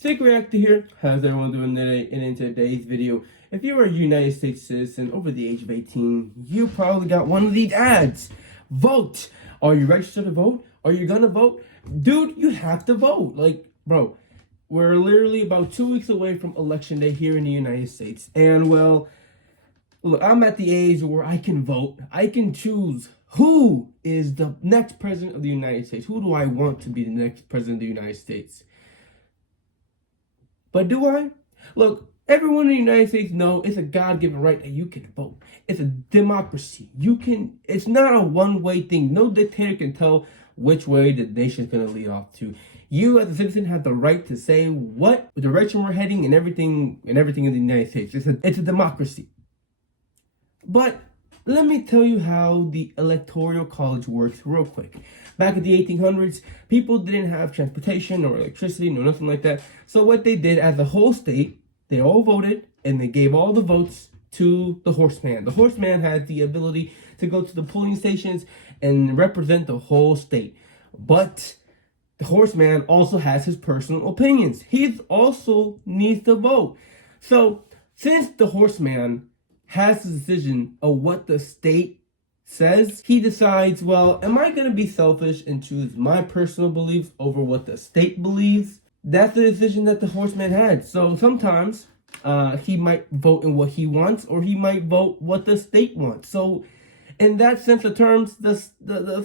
Sick Reactor here. How's everyone doing today? And in today's video, if you're a United States citizen over the age of 18, you probably got one of these ads. Vote! Are you registered to vote? Are you gonna vote? Dude, you have to vote. Like, bro, we're literally about 2 weeks away from Election Day here in the United States. And, well, look, I'm at the age where I can vote. I can choose who is the next president of the United States. Who do I want to be the next president of the United States? But do I? Look, everyone in the United States knows it's a God-given right that you can vote. It's a democracy. It's not a one-way thing. No dictator can tell which way the nation's going to lead off to. You as a citizen have the right to say what direction we're heading and everything in the United States. It's a democracy. But let me tell you how the Electoral College works real quick. Back in the 1800s, people didn't have transportation or electricity, no nothing like that. So what they did as a whole state, they all voted and they gave all the votes to the horseman. The horseman had the ability to go to the polling stations and represent the whole state. But the horseman also has his personal opinions. He also needs to vote. So since the horseman has the decision of what the state says, he decides, well, am I going to be selfish and choose my personal beliefs over what the state believes? That's the decision that the horseman had. So sometimes he might vote in what he wants, or he might vote what the state wants. So in that sense of terms, the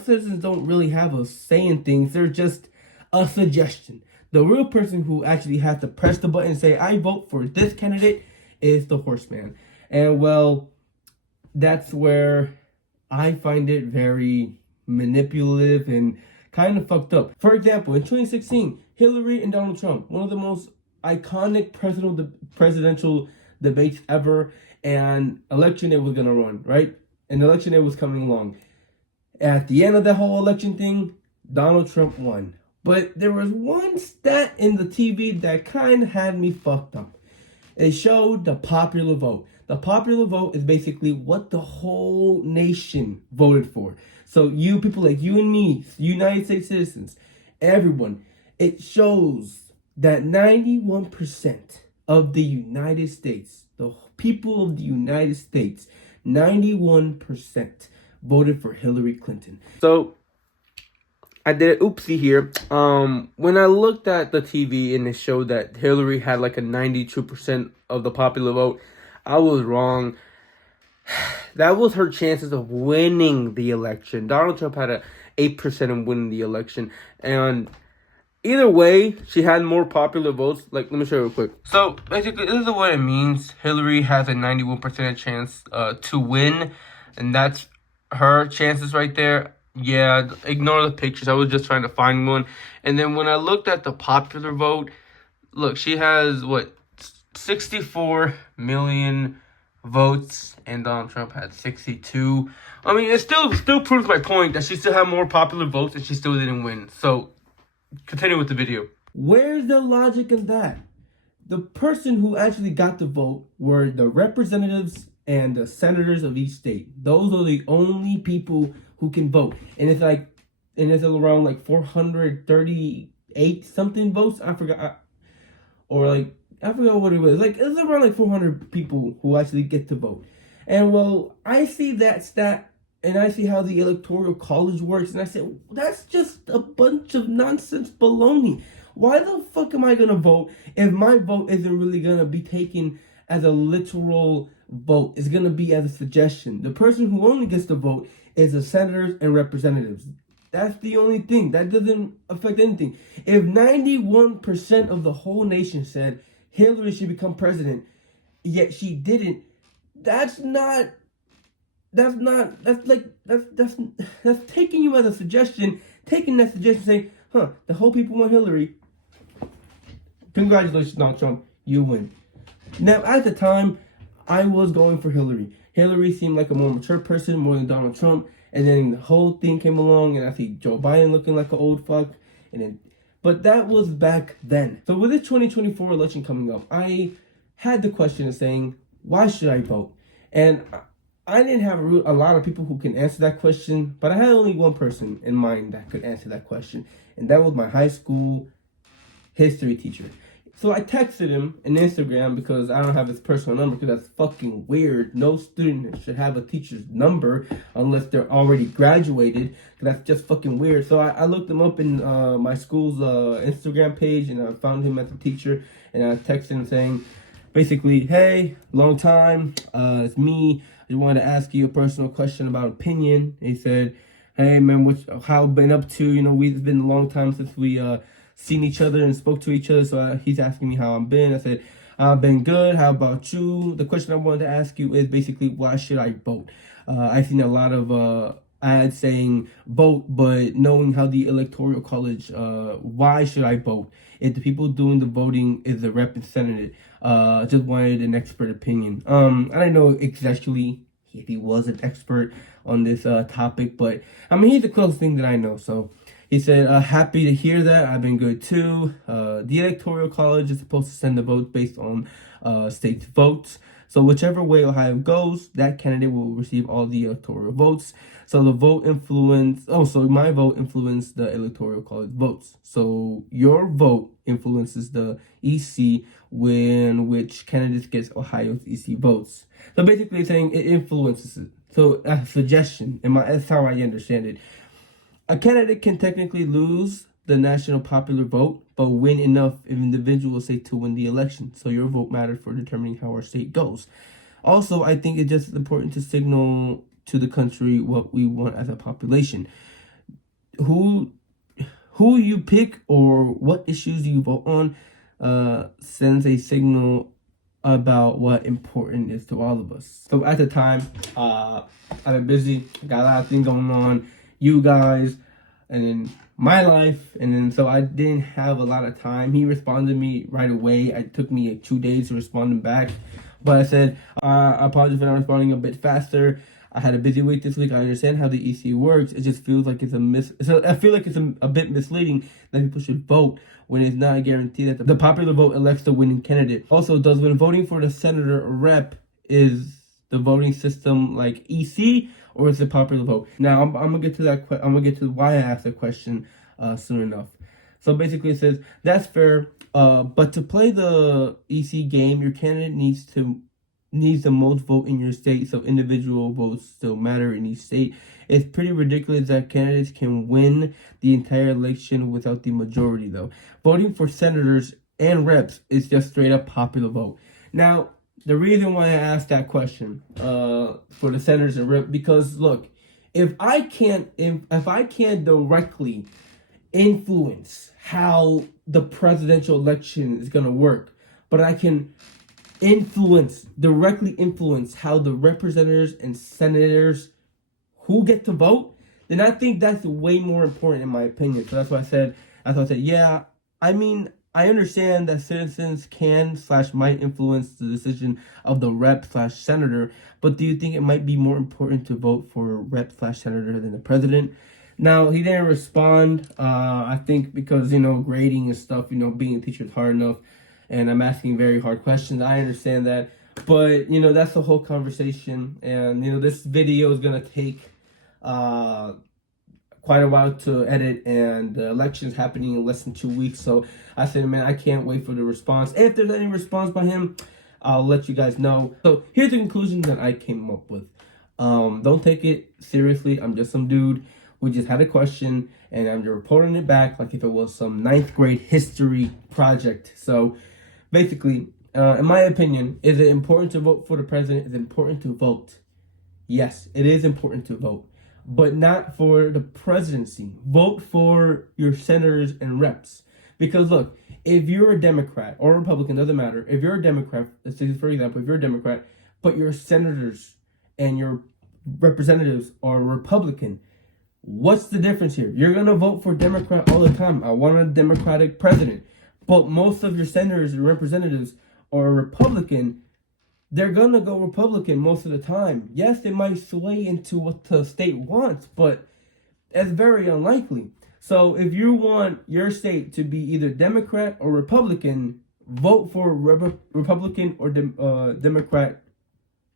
citizens don't really have a say in things. They're just a suggestion. The real person who actually has to press the button and say, I vote for this candidate, is the horseman. And, well, that's where I find it very manipulative and kind of fucked up. For example, in 2016, Hillary and Donald Trump, one of the most iconic presidential debates ever, and election day was going to run, right? And election day was coming along. At the end of that whole election thing, Donald Trump won. But there was one stat in the TV that kind of had me fucked up. It showed the popular vote. The popular vote is basically what the whole nation voted for. So you, people like you and me, United States citizens, everyone, it shows that 91% of the United States, the people of the United States, 91% voted for Hillary Clinton. So I did an oopsie here. When I looked at the TV and it showed that Hillary had like a 92% of the popular vote, I was wrong. That was her chances of winning the election. Donald Trump had a 8% of winning the election. And either way, she had more popular votes. Like, let me show you real quick. So, basically, this is what it means. Hillary has a 91% chance to win. And that's her chances right there. Yeah, ignore the pictures. I was just trying to find one. And then when I looked at the popular vote, look, she has, 64 million votes, and Donald Trump had 62. I mean, it still proves my point that she still had more popular votes and she still didn't win. So, continue with the video. Where's the logic in that? The person who actually got the vote were the representatives and the senators of each state. Those are the only people who can vote. And it's around like 438 something votes. I forgot what it was. Like, it's around like 400 people who actually get to vote. And, well, I see that stat and I see how the Electoral College works, and I said, well, that's just a bunch of nonsense baloney. Why the fuck am I going to vote if my vote isn't really going to be taken as a literal vote? It's going to be as a suggestion. The person who only gets to vote is the senators and representatives. That's the only thing. That doesn't affect anything. If 91% of the whole nation said Hillary should become president, yet she didn't, that's taking you as a suggestion, taking that suggestion saying, the whole people want Hillary. Congratulations, Donald Trump, you win. Now, at the time, I was going for Hillary. Hillary seemed like a more mature person, more than Donald Trump. And then the whole thing came along, and I see Joe Biden looking like an old fuck. But that was back then. So with the 2024 election coming up, I had the question of saying, why should I vote? And I didn't have a lot of people who can answer that question, but I had only one person in mind that could answer that question. And that was my high school history teacher. So I texted him on Instagram because I don't have his personal number because that's fucking weird. No student should have a teacher's number unless they're already graduated. That's just fucking weird. So I looked him up in my school's Instagram page and I found him as a teacher and I texted him saying, basically, hey, long time, it's me. I just wanted to ask you a personal question about opinion. And he said, hey man, how been up to? You know, it's been a long time since we seen each other and spoke to each other. So he's asking me how I've been. I said, I've been good. How about you? The question I wanted to ask you is basically, why should I vote? I've seen a lot of ads saying vote, but knowing how the electoral college, why should I vote? If the people doing the voting is the rep and senate, just wanted an expert opinion. I don't know exactly if he was an expert on this topic, but I mean, he's the closest thing that I know. So he said, happy to hear that. I've been good too. The electoral college is supposed to send the vote based on state votes. So whichever way Ohio goes, that candidate will receive all the electoral votes. So my vote influenced the electoral college votes. So your vote influences the EC when which candidates gets Ohio's EC votes. So basically saying it influences it. So a suggestion, that's how I understand it. A candidate can technically lose the national popular vote, but win enough of individual state to win the election. So your vote matters for determining how our state goes. Also, I think it's just important to signal to the country what we want as a population. Who you pick or what issues you vote on sends a signal about what important is to all of us. So at the time, I've been busy, got a lot of things going on, you guys, and then my life, and then so I didn't have a lot of time. He responded to me right away. It took me 2 days to respond him back, but I said, I apologize for not responding a bit faster. I had a busy week this week. I understand how the EC works. It just feels like I feel like it's a bit misleading that people should vote when it's not a guarantee that the popular vote elects the winning candidate. Also, when voting for the senator or rep, is the voting system like EC or is it popular vote? Now I'm gonna get to that. I'm gonna get to why I asked that question soon enough. So basically, it says that's fair. But to play the EC game, your candidate needs the most vote in your state, so individual votes still matter in each state. It's pretty ridiculous that candidates can win the entire election without the majority, though. Voting for senators and reps is just straight up popular vote. Now, the reason why I asked that question for the senators and reps, because look, if I can't directly influence how the presidential election is gonna work, but I can directly influence how the representatives and senators who get to vote, then I think that's way more important in my opinion. So that's why I said, yeah, I mean, I understand that citizens can/might influence the decision of the rep/senator, but do you think it might be more important to vote for rep/senator than the president? Now, he didn't respond, I think because, grading and stuff, being a teacher is hard enough. And I'm asking very hard questions. I understand that. But, that's the whole conversation. And, this video is going to take quite a while to edit. And the election's happening in less than 2 weeks. So I said, man, I can't wait for the response. If there's any response by him, I'll let you guys know. So here's the conclusion that I came up with. Don't take it seriously. I'm just some dude who just had a question. And I'm reporting it back like if it was some 9th grade history project. So basically, in my opinion, is it important to vote for the president? Is it important to vote? Yes, it is important to vote, but not for the presidency. Vote for your senators and reps. Because look, if you're a Democrat or Republican, doesn't matter. If you're a Democrat, let's say for example, if you're a Democrat, but your senators and your representatives are Republican, what's the difference here? You're going to vote for Democrat all the time. I want a Democratic president. But most of your senators and representatives are Republican. They're going to go Republican most of the time. Yes, they might sway into what the state wants, but that's very unlikely. So if you want your state to be either Democrat or Republican, vote for Republican or Democrat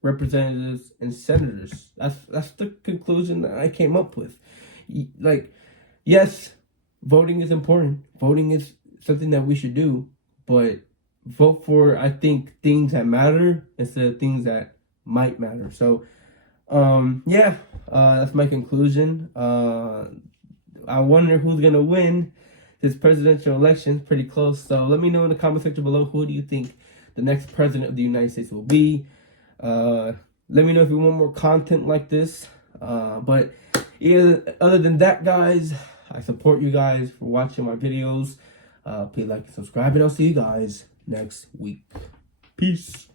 representatives and senators. That's the conclusion that I came up with. Like, yes, voting is important. Voting is something that we should do, but vote for, I think, things that matter instead of things that might matter. So, yeah, that's my conclusion. I wonder who's gonna win this presidential election. Pretty close. So let me know in the comment section below, who do you think the next president of the United States will be. Let me know if you want more content like this. But yeah, other than that, guys, I support you guys for watching my videos. Please like and subscribe, and I'll see you guys next week. Peace.